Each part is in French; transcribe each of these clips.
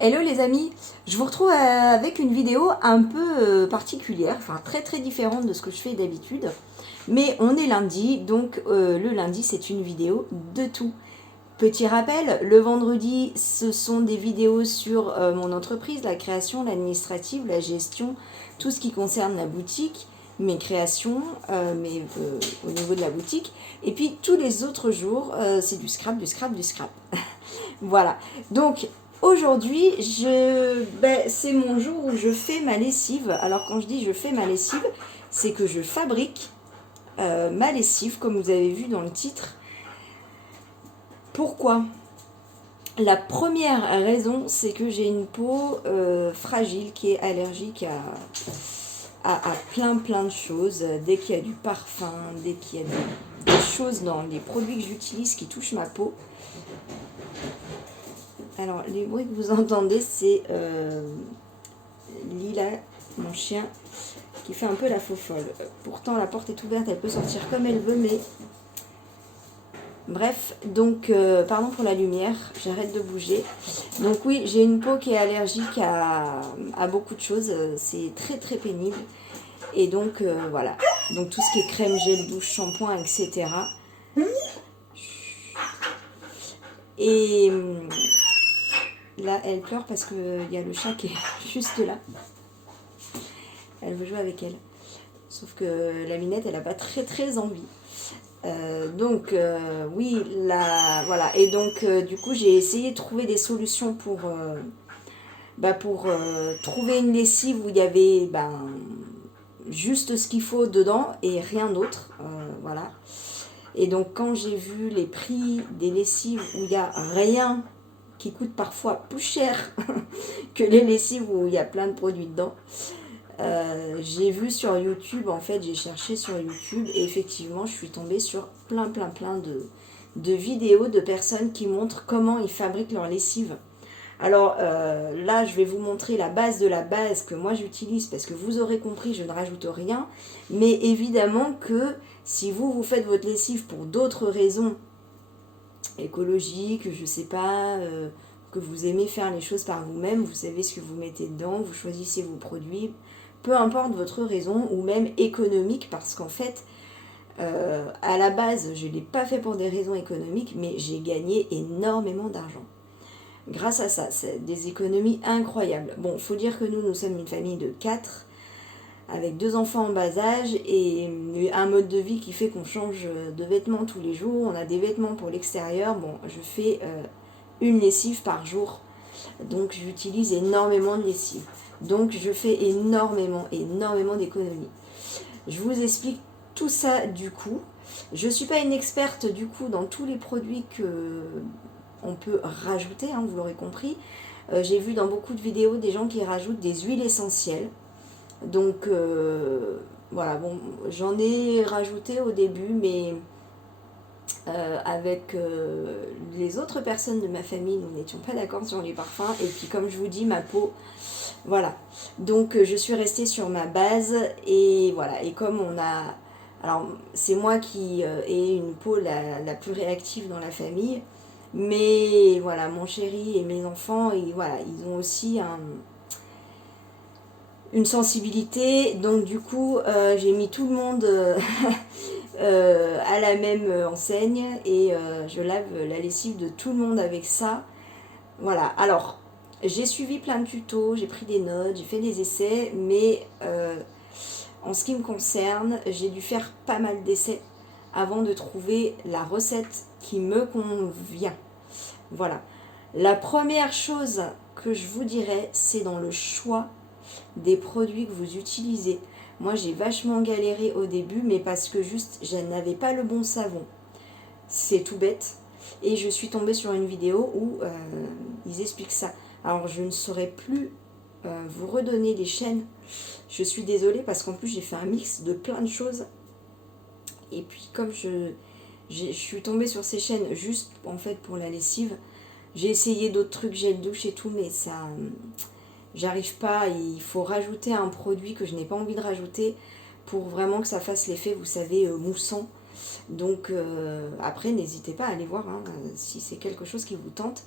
Hello les amis, je vous retrouve avec une vidéo un peu particulière, enfin très très différente de ce que je fais d'habitude. Mais on est lundi, donc le lundi c'est une vidéo de tout. Petit rappel, le vendredi ce sont des vidéos sur mon entreprise, la création, l'administrative, la gestion, tout ce qui concerne la boutique, mes créations, au niveau de la boutique. Et puis tous les autres jours c'est du scrap, du scrap, du scrap. Voilà. Donc aujourd'hui, c'est mon jour où je fais ma lessive. Alors quand je dis je fais ma lessive, c'est que je fabrique ma lessive, comme vous avez vu dans le titre. Pourquoi? La première raison, c'est que j'ai une peau fragile qui est allergique à plein de choses. Dès qu'il y a du parfum, dès qu'il y a des choses dans les produits que j'utilise qui touchent ma peau. Alors, les bruits que vous entendez, c'est Lila, mon chien, qui fait un peu la faux folle. Pourtant, la porte est ouverte, elle peut sortir comme elle veut, mais... Bref, donc, pardon pour la lumière, j'arrête de bouger. Donc oui, j'ai une peau qui est allergique à beaucoup de choses, c'est très très pénible. Et donc, voilà. Donc tout ce qui est crème, gel, douche, shampoing, etc. Et... là, elle pleure parce qu'il y a le chat qui est juste là. Elle veut jouer avec elle. Sauf que la minette, elle n'a pas très très envie. Oui, voilà. Et donc, du coup, j'ai essayé de trouver des solutions pour trouver une lessive où il y avait juste ce qu'il faut dedans et rien d'autre. Voilà. Et donc, quand j'ai vu les prix des lessives où il n'y a rien qui coûte parfois plus cher que les lessives où il y a plein de produits dedans. J'ai vu sur YouTube, en fait, j'ai cherché sur YouTube et effectivement, je suis tombée sur plein de vidéos de personnes qui montrent comment ils fabriquent leur lessive. Alors là, je vais vous montrer la base de la base que moi j'utilise parce que vous aurez compris, je ne rajoute rien. Mais évidemment que si vous faites votre lessive pour d'autres raisons écologiques, je sais pas, que vous aimez faire les choses par vous-même, vous savez ce que vous mettez dedans, vous choisissez vos produits, peu importe votre raison, ou même économique, parce qu'en fait, à la base, je ne l'ai pas fait pour des raisons économiques, mais j'ai gagné énormément d'argent. Grâce à ça, c'est des économies incroyables. Bon, il faut dire que nous sommes une famille de 4, avec 2 enfants en bas âge, et un mode de vie qui fait qu'on change de vêtements tous les jours, on a des vêtements pour l'extérieur. Bon, je fais une lessive par jour, donc j'utilise énormément de lessive. Donc je fais énormément d'économies. Je vous explique tout ça du coup. Je ne suis pas une experte du coup dans tous les produits que on peut rajouter, hein, vous l'aurez compris. J'ai vu dans beaucoup de vidéos des gens qui rajoutent des huiles essentielles. Donc voilà, bon, j'en ai rajouté au début, mais avec les autres personnes de ma famille, nous n'étions pas d'accord sur les parfums. Et puis comme je vous dis, ma peau, voilà. Donc je suis restée sur ma base et voilà. Et comme on a... Alors c'est moi qui ai une peau la plus réactive dans la famille. Mais voilà, mon chéri et mes enfants, voilà, ils ont aussi une sensibilité. Donc du coup, j'ai mis tout le monde à la même enseigne et je lave la lessive de tout le monde avec ça. Voilà, alors j'ai suivi plein de tutos, j'ai pris des notes, j'ai fait des essais, mais en ce qui me concerne, j'ai dû faire pas mal d'essais avant de trouver la recette qui me convient. Voilà. La première chose que je vous dirais, c'est dans le choix des produits que vous utilisez. Moi, j'ai vachement galéré au début, mais parce que juste, je n'avais pas le bon savon. C'est tout bête. Et je suis tombée sur une vidéo où ils expliquent ça. Alors, je ne saurais plus vous redonner les chaînes. Je suis désolée parce qu'en plus, j'ai fait un mix de plein de choses. Et puis, comme je suis tombée sur ces chaînes juste en fait pour la lessive, j'ai essayé d'autres trucs, gel douche et tout, mais ça, j'arrive pas. Il faut rajouter un produit que je n'ai pas envie de rajouter pour vraiment que ça fasse l'effet, vous savez, moussant. Donc après, n'hésitez pas à aller voir hein, si c'est quelque chose qui vous tente.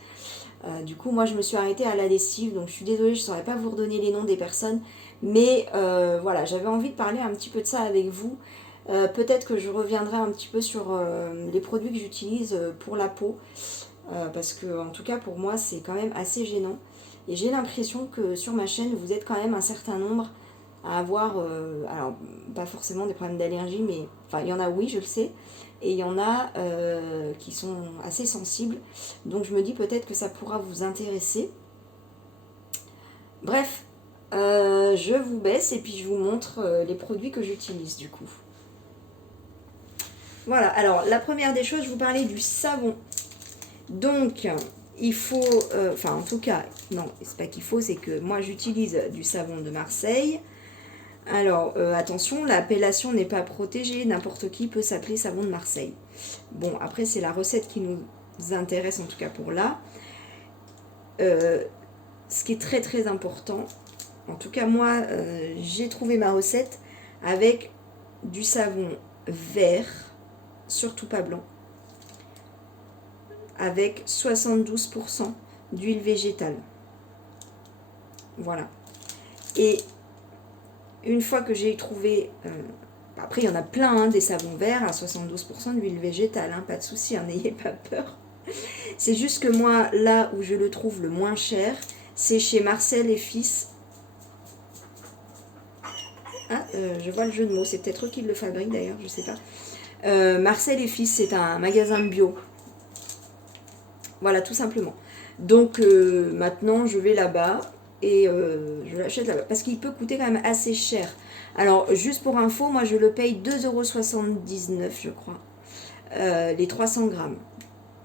Du coup, moi, je me suis arrêtée à la lessive, donc je suis désolée, je ne saurais pas vous redonner les noms des personnes. Mais voilà, j'avais envie de parler un petit peu de ça avec vous. Peut-être que je reviendrai un petit peu sur les produits que j'utilise pour la peau. Parce que, en tout cas, pour moi, c'est quand même assez gênant. Et j'ai l'impression que sur ma chaîne, vous êtes quand même un certain nombre à avoir, alors pas forcément des problèmes d'allergie, mais enfin il y en a, oui, je le sais, et il y en a qui sont assez sensibles. Donc je me dis peut-être que ça pourra vous intéresser. Bref, je vous baisse et puis je vous montre les produits que j'utilise du coup. Voilà, alors la première des choses, je vous parlais du savon. Donc, il faut, enfin en tout cas, non, c'est pas qu'il faut, c'est que moi j'utilise du savon de Marseille. Alors, attention, l'appellation n'est pas protégée, n'importe qui peut s'appeler savon de Marseille. Bon, après c'est la recette qui nous intéresse, en tout cas pour là. Ce qui est très très important, en tout cas moi, j'ai trouvé ma recette avec du savon vert, surtout pas blanc, avec 72% d'huile végétale. Voilà. Et une fois que j'ai trouvé... après, il y en a plein, hein, des savons verts à 72% d'huile végétale, hein, pas de souci, hein, n'ayez pas peur. C'est juste que moi, là où je le trouve le moins cher, c'est chez Marcel et Fils. Ah, je vois le jeu de mots, c'est peut-être eux qui le fabriquent d'ailleurs, je sais pas. Marcel et Fils, c'est un magasin bio. Voilà, tout simplement. Donc maintenant, je vais là-bas et je l'achète là-bas. Parce qu'il peut coûter quand même assez cher. Alors, juste pour info, moi je le paye 2,79 €, je crois. Les 300 grammes.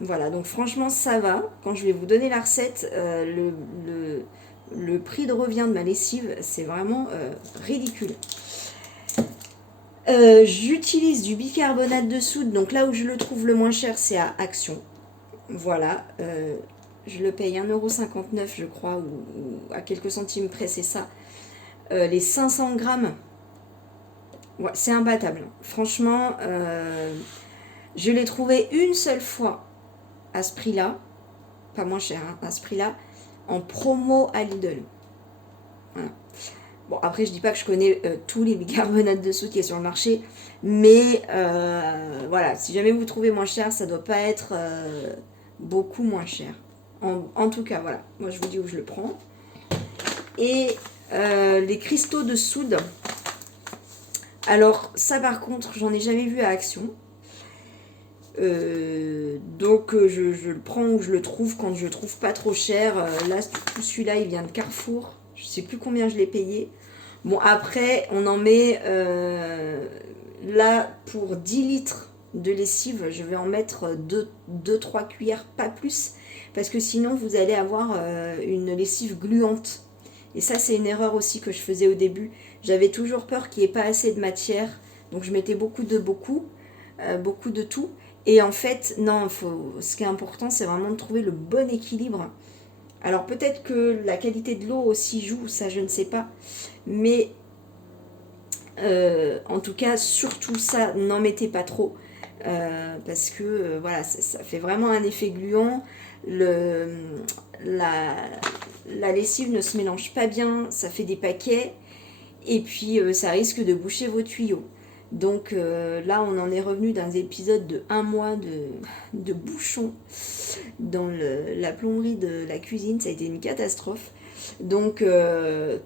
Voilà, donc franchement, ça va. Quand je vais vous donner la recette, le prix de revient de ma lessive, c'est vraiment ridicule. J'utilise du bicarbonate de soude. Donc là où je le trouve le moins cher, c'est à Action. Voilà, je le paye 1,59 €, je crois, ou à quelques centimes près, c'est ça. Les 500 grammes, ouais, c'est imbattable. Franchement, je l'ai trouvé une seule fois à ce prix-là, pas moins cher, hein, à ce prix-là, en promo à Lidl. Voilà. Bon, après, je dis pas que je connais tous les bicarbonates de soude qui est sur le marché, mais voilà, si jamais vous trouvez moins cher, ça doit pas être beaucoup moins cher. En tout cas, voilà, moi je vous dis où je le prends. Et les cristaux de soude, alors ça par contre, j'en ai jamais vu à Action. Donc je le prends où je le trouve quand je le trouve pas trop cher. Là, tout celui-là, il vient de Carrefour. Je sais plus combien je l'ai payé. Bon, après, on en met là pour 10 litres de lessive, je vais en mettre 2-3 cuillères, pas plus, parce que sinon vous allez avoir une lessive gluante. Et ça, c'est une erreur aussi que je faisais au début. J'avais toujours peur qu'il n'y ait pas assez de matière, donc je mettais beaucoup de tout. Et en fait, non, ce qui est important, c'est vraiment de trouver le bon équilibre. Alors peut-être que la qualité de l'eau aussi joue, ça je ne sais pas. Mais en tout cas, surtout ça, n'en mettez pas trop. Parce que voilà, ça fait vraiment un effet gluant. La lessive ne se mélange pas bien, ça fait des paquets. Et puis ça risque de boucher vos tuyaux. Donc là, on en est revenu d'un épisode de 1 mois de bouchons dans la plomberie de la cuisine. Ça a été une catastrophe. Donc,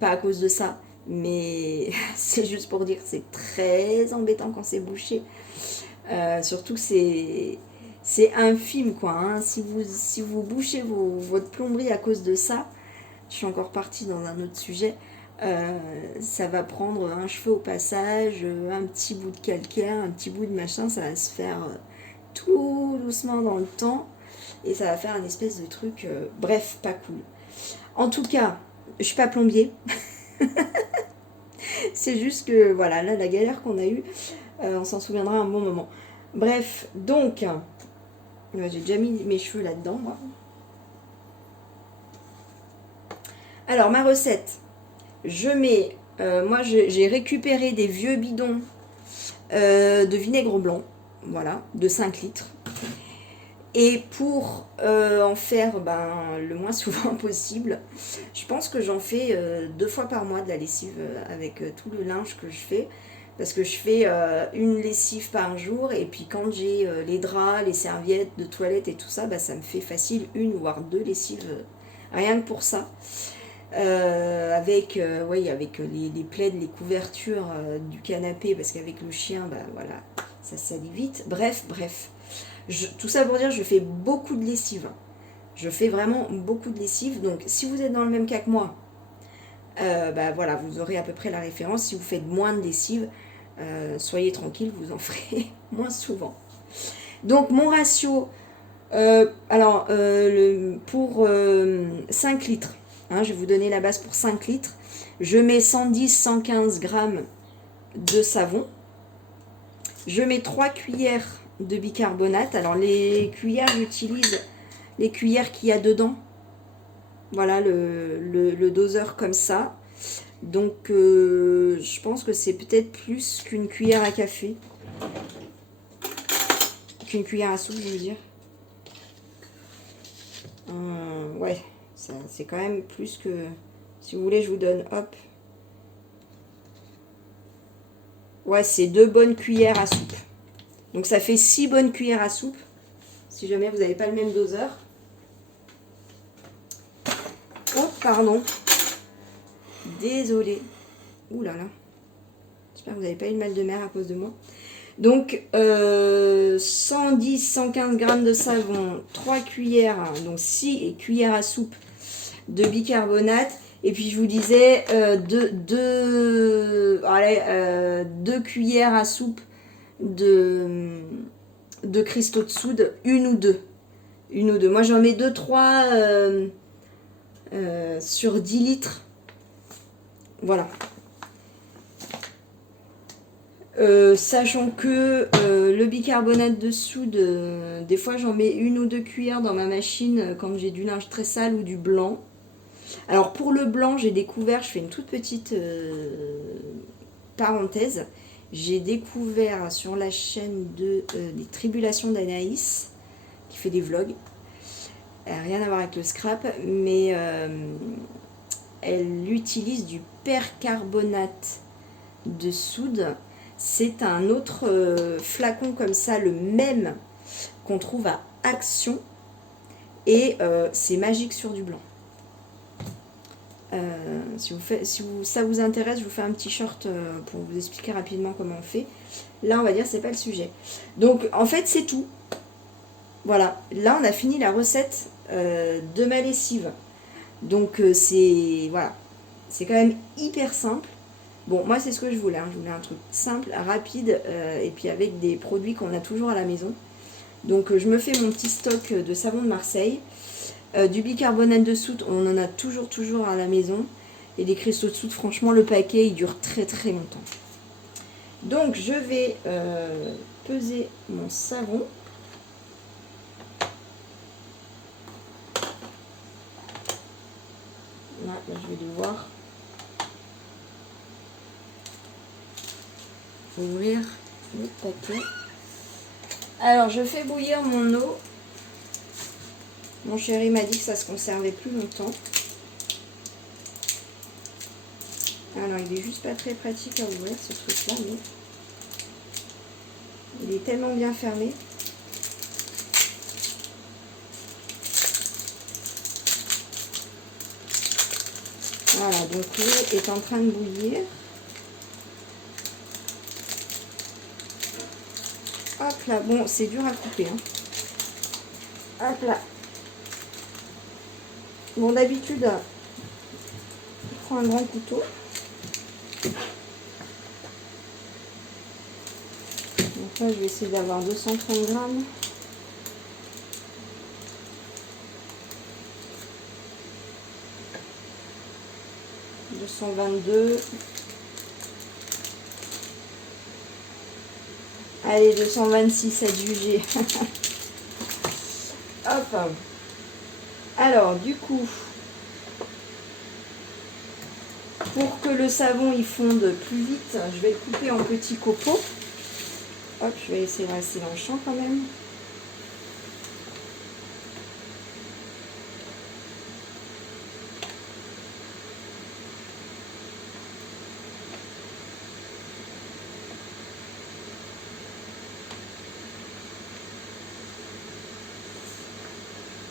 pas à cause de ça, mais c'est juste pour dire que c'est très embêtant quand c'est bouché. Surtout que c'est infime, quoi. Hein. Si vous bouchez votre plomberie à cause de ça, je suis encore partie dans un autre sujet. Ça va prendre un cheveu au passage, un petit bout de calcaire, un petit bout de machin, ça va se faire tout doucement dans le temps et ça va faire un espèce de truc, bref, pas cool. En tout cas, je suis pas plombier. C'est juste que voilà, là la galère qu'on a eue, on s'en souviendra un bon moment. Bref, donc, j'ai déjà mis mes cheveux là-dedans, moi. Alors, ma recette. Je mets, moi j'ai récupéré des vieux bidons de vinaigre blanc, voilà, de 5 litres. Et pour en faire le moins souvent possible, je pense que j'en fais 2 fois par mois de la lessive avec tout le linge que je fais. Parce que je fais une lessive par jour et puis quand j'ai les draps, les serviettes de toilette et tout ça, ça me fait facile 1 voire 2 lessives rien que pour ça. Avec les plaids, les couvertures du canapé parce qu'avec le chien, voilà, ça salit vite. Bref. Tout ça pour dire, je fais beaucoup de lessive. Je fais vraiment beaucoup de lessive. Donc, si vous êtes dans le même cas que moi, voilà, vous aurez à peu près la référence. Si vous faites moins de lessive, soyez tranquille, vous en ferez moins souvent. Donc, mon ratio, pour 5 litres, hein, je vais vous donner la base pour 5 litres. Je mets 110-115 grammes de savon. Je mets 3 cuillères de bicarbonate. Alors les cuillères, j'utilise les cuillères qu'il y a dedans. Voilà le doseur comme ça. Donc je pense que c'est peut-être plus qu'une cuillère à café. Qu'une cuillère à soupe, je veux dire. Ouais, c'est quand même plus que... Si vous voulez, je vous donne, hop. Ouais, c'est 2 bonnes cuillères à soupe. Donc ça fait 6 bonnes cuillères à soupe, si jamais vous n'avez pas le même doseur. Oh, pardon. Désolée. Ouh là là. J'espère que vous n'avez pas eu le mal de mer à cause de moi. Donc 110-115 grammes de savon, 3 cuillères, donc 6 cuillères à soupe de bicarbonate. Et puis je vous disais 2 cuillères à soupe de cristaux de soude, une ou deux. Moi j'en mets 2-3 sur 10 litres. Voilà. Sachant que le bicarbonate de soude, des fois j'en mets 1 ou 2 cuillères dans ma machine quand j'ai du linge très sale ou du blanc. Alors pour le blanc, j'ai découvert, je fais une toute petite parenthèse, j'ai découvert sur la chaîne des Tribulations d'Anaïs, qui fait des vlogs, rien à voir avec le scrap, mais elle utilise du percarbonate de soude. C'est un autre flacon comme ça, le même qu'on trouve à Action, et c'est magique sur du blanc. Si ça vous intéresse, je vous fais un petit short pour vous expliquer rapidement comment on fait. Là, on va dire, c'est pas le sujet. Donc, en fait, c'est tout. Voilà. Là, on a fini la recette de ma lessive. Donc, voilà. C'est quand même hyper simple. Bon, moi, c'est ce que je voulais. Je voulais un truc simple, rapide, et puis avec des produits qu'on a toujours à la maison. Donc, je me fais mon petit stock de savon de Marseille. Du bicarbonate de soude, on en a toujours à la maison. Et les cristaux de soude, franchement, le paquet, il dure très longtemps. Donc, je vais peser mon savon. Là, je vais devoir ouvrir le paquet. Alors, je fais bouillir mon eau. Mon chéri m'a dit que ça se conservait plus longtemps. Alors, il est juste pas très pratique à ouvrir, ce truc-là, mais il est tellement bien fermé. Voilà, donc l'eau est en train de bouillir. Hop là, bon, c'est dur à couper, hein. Hop là. Bon, d'habitude, je prends un grand couteau. Donc là, je vais essayer d'avoir 230 grammes. « 222. Allez, 226 à juger. Hop. Alors, du coup, pour que le savon il fonde plus vite, je vais le couper en petits copeaux. Hop, je vais essayer de rester dans le champ quand même.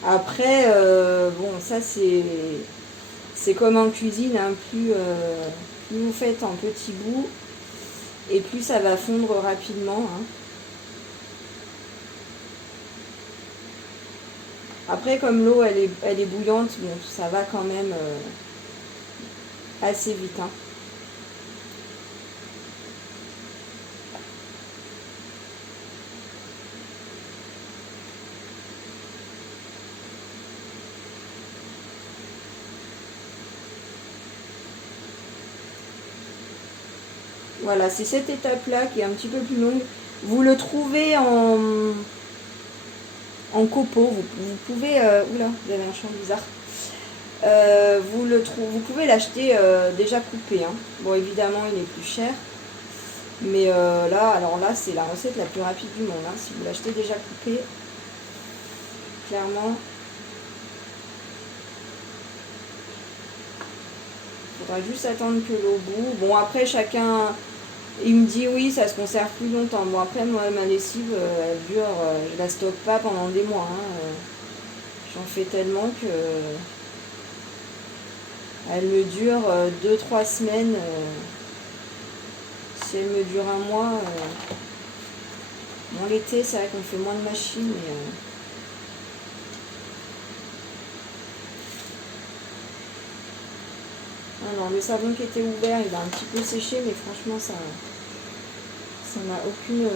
Après, bon, ça c'est comme en cuisine, hein, plus vous faites en petits bouts et plus ça va fondre rapidement, hein. Après, comme l'eau elle est bouillante, bon, ça va quand même assez vite, hein. Voilà, c'est cette étape-là qui est un petit peu plus longue. Vous le trouvez en copeaux. Vous pouvez... oula, vous avez un champ bizarre. Vous pouvez l'acheter déjà coupé, hein. Bon, évidemment, il est plus cher. Mais là, alors là, c'est la recette la plus rapide du monde, hein. Si vous l'achetez déjà coupé, clairement, il faudra juste attendre que l'eau bout. Bon, après, chacun... Il me dit oui, ça se conserve plus longtemps. Bon, après, moi, ma lessive, elle dure... je la stocke pas pendant des mois, hein. J'en fais tellement que... elle me dure 2-3 semaines. Si elle me dure un mois... bon, l'été, c'est vrai qu'on fait moins de machines, mais... non, le savon qui était ouvert, il a un petit peu séché, mais franchement, ça n'a aucune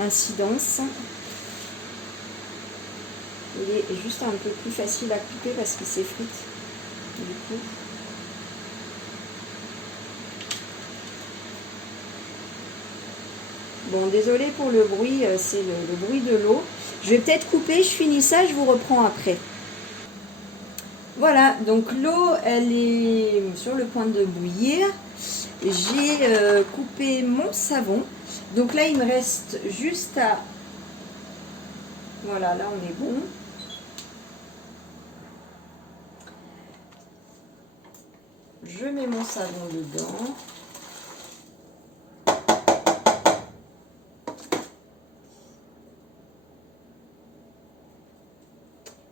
incidence. Il est juste un peu plus facile à couper parce qu'il s'effrite, du coup. Bon, désolé pour le bruit, c'est le bruit de l'eau. Je vais peut-être couper, je finis ça, je vous reprends après. Voilà, donc l'eau, elle est sur le point de bouillir. J'ai coupé mon savon. Donc là, il me reste juste à... Voilà, là, on est bon. Je mets mon savon dedans.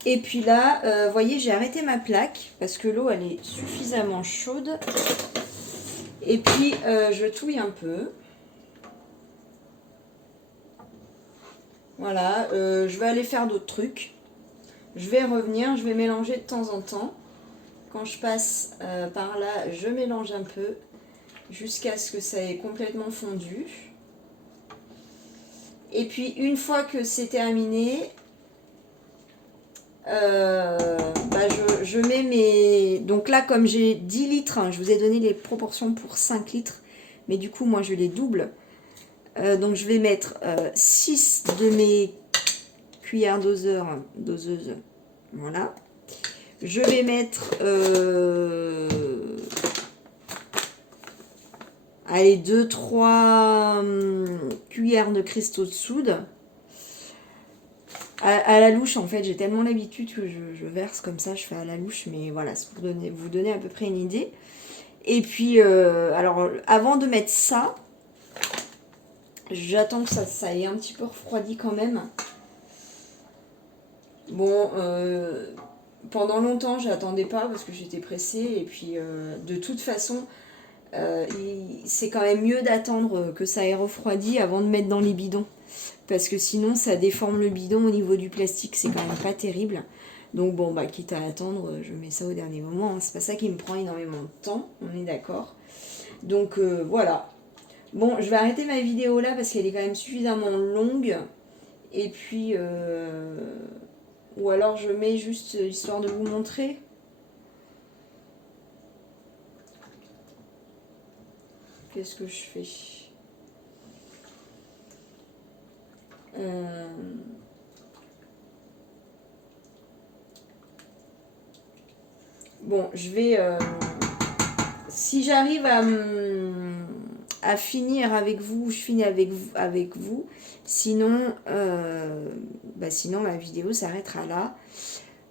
Et puis là, vous voyez, j'ai arrêté ma plaque parce que l'eau, elle est suffisamment chaude. Et puis, je touille un peu. Voilà, je vais aller faire d'autres trucs. Je vais revenir, je vais mélanger de temps en temps. Quand je passe par là, je mélange un peu jusqu'à ce que ça ait complètement fondu. Et puis, une fois que c'est terminé, je mets mes... Donc là, comme j'ai 10 litres, hein, je vous ai donné les proportions pour 5 litres, mais du coup, moi, je les double. Donc, je vais mettre 6 de mes cuillères doseuses. Voilà. Je vais mettre... allez, 2-3 cuillères de cristaux de soude. À la louche, en fait, j'ai tellement l'habitude que je verse comme ça, je fais à la louche, mais voilà, c'est pour vous donner à peu près une idée. Et puis, alors, avant de mettre ça, j'attends que ça ait un petit peu refroidi quand même. Bon, pendant longtemps, j'attendais pas parce que j'étais pressée, et puis, de toute façon, c'est quand même mieux d'attendre que ça ait refroidi avant de mettre dans les bidons. Parce que sinon ça déforme le bidon au niveau du plastique, c'est quand même pas terrible. Donc bon, bah quitte à attendre, je mets ça au dernier moment, hein. C'est pas ça qui me prend énormément de temps, on est d'accord. Donc voilà. Bon, je vais arrêter ma vidéo là parce qu'elle est quand même suffisamment longue. Et puis, ou alors je mets juste histoire de vous montrer. Qu'est-ce que je fais? Bon, je vais... si j'arrive à finir avec vous, je finis avec vous. Sinon, sinon la vidéo s'arrêtera là.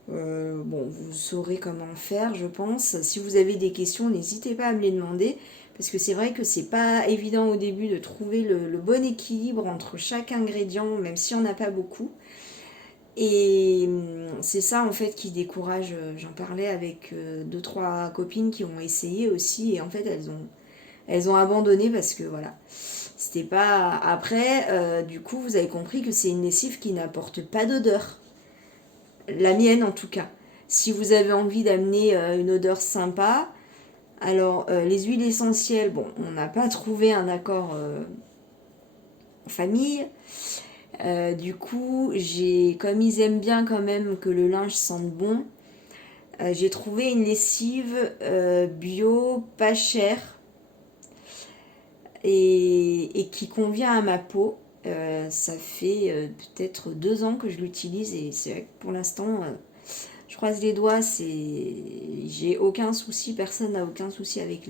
Bon, vous saurez comment faire, je pense. Si vous avez des questions, n'hésitez pas à me les demander. Parce que c'est vrai que c'est pas évident au début de trouver le bon équilibre entre chaque ingrédient, même si on n'a pas beaucoup. Et c'est ça en fait qui décourage. J'en parlais avec deux trois copines qui ont essayé aussi et en fait elles ont abandonné parce que voilà, c'était pas. Après, du coup, vous avez compris que c'est une lessive qui n'apporte pas d'odeur. La mienne en tout cas. Si vous avez envie d'amener une odeur sympa, alors les huiles essentielles, bon, on n'a pas trouvé un accord en famille. Du coup, comme ils aiment bien quand même que le linge sente bon, j'ai trouvé une lessive bio, pas chère et qui convient à ma peau. Ça fait peut-être 2 ans que je l'utilise et c'est vrai que pour l'instant, je croise les doigts, j'ai aucun souci, personne n'a aucun souci avec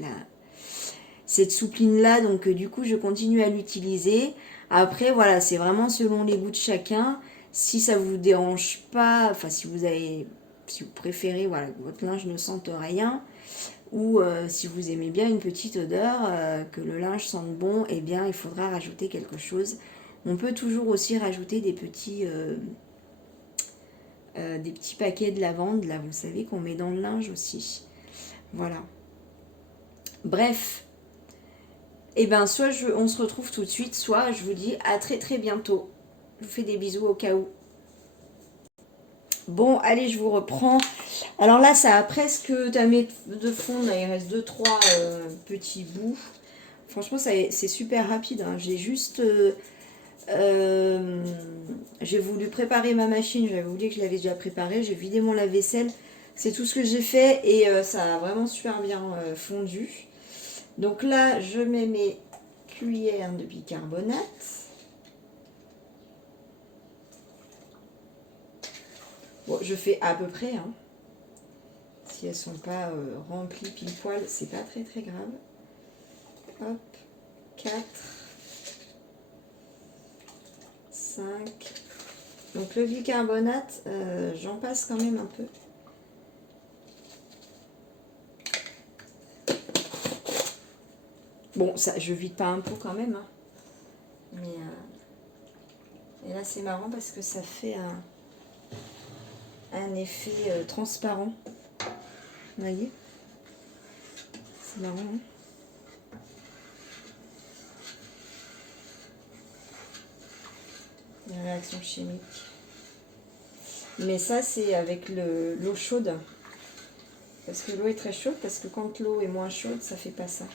cette soupline là, donc du coup je continue à l'utiliser. Après voilà, c'est vraiment selon les goûts de chacun. Si ça vous dérange pas, enfin si vous préférez voilà que votre linge ne sente rien, ou si vous aimez bien une petite odeur, que le linge sente bon, eh bien il faudra rajouter quelque chose. On peut toujours aussi rajouter des petits paquets de lavande, là vous savez qu'on met dans le linge aussi. Voilà. Bref, et ben soit on se retrouve tout de suite, soit je vous dis à très très bientôt. Je vous fais des bisous au cas où. Bon, allez, je vous reprends. Alors là, ça a presque tamé de fond. Là, il reste 2-3 petits bouts. Franchement, c'est super rapide. Hein. J'ai voulu préparer ma machine. J'avais oublié que je l'avais déjà préparée. J'ai vidé mon lave-vaisselle. C'est tout ce que j'ai fait et ça a vraiment super bien fondu. Donc là, je mets mes cuillères de bicarbonate. Bon, je fais à peu près. Hein. Si elles sont pas remplies pile poil, c'est pas très très grave. Hop, 4, 5. Donc le bicarbonate, j'en passe quand même un peu. Bon, ça, je vide pas un pot quand même. Hein. Mais et là, c'est marrant parce que ça fait un effet transparent. Vous voyez? C'est marrant. Hein, une réaction chimique. Mais ça, c'est avec l'eau chaude. Parce que l'eau est très chaude. Parce que quand l'eau est moins chaude, ça fait pas ça.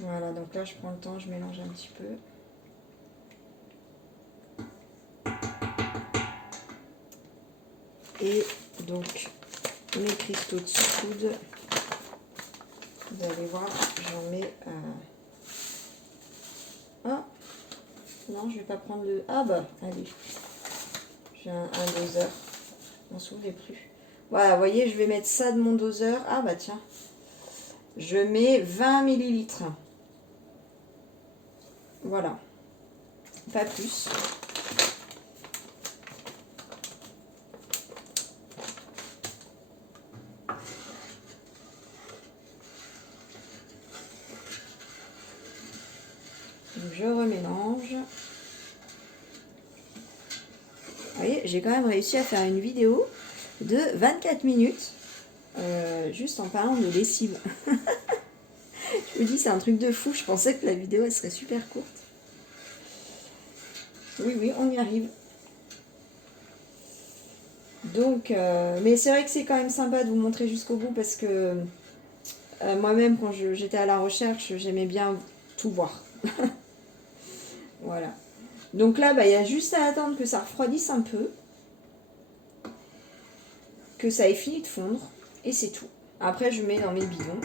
Voilà, donc là, je prends le temps, je mélange un petit peu. Et donc, mes cristaux de soude, vous allez voir, j'en mets... Ah, non, je vais pas prendre le... Ah bah, allez, j'ai un doseur, je m'en souvenais plus. Voilà, vous voyez, je vais mettre ça de mon doseur. Ah bah tiens, je mets 20 millilitres. Voilà, pas plus. Donc je remélange. Vous voyez, j'ai quand même réussi à faire une vidéo de 24 minutes juste en parlant de lessive. Je vous dis, c'est un truc de fou. Je pensais que la vidéo elle serait super courte. Oui, oui, on y arrive. Donc, mais c'est vrai que c'est quand même sympa de vous montrer jusqu'au bout parce que moi-même, quand j'étais à la recherche, j'aimais bien tout voir. Voilà. Donc là, bah, y a juste à attendre que ça refroidisse un peu, que ça ait fini de fondre, et c'est tout. Après, je mets dans mes bidons.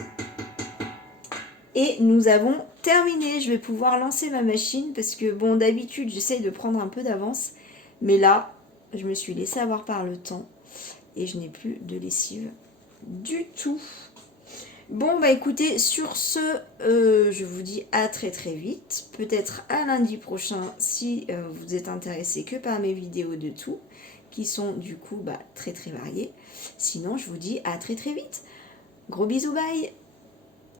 Et nous avons terminé. Je vais pouvoir lancer ma machine parce que, bon, d'habitude, j'essaye de prendre un peu d'avance. Mais là, je me suis laissée avoir par le temps et je n'ai plus de lessive du tout. Bon, bah écoutez, sur ce, je vous dis à très très vite. Peut-être à lundi prochain si vous êtes intéressé que par mes vidéos de tout, qui sont du coup bah, très très variées. Sinon, je vous dis à très très vite. Gros bisous, bye!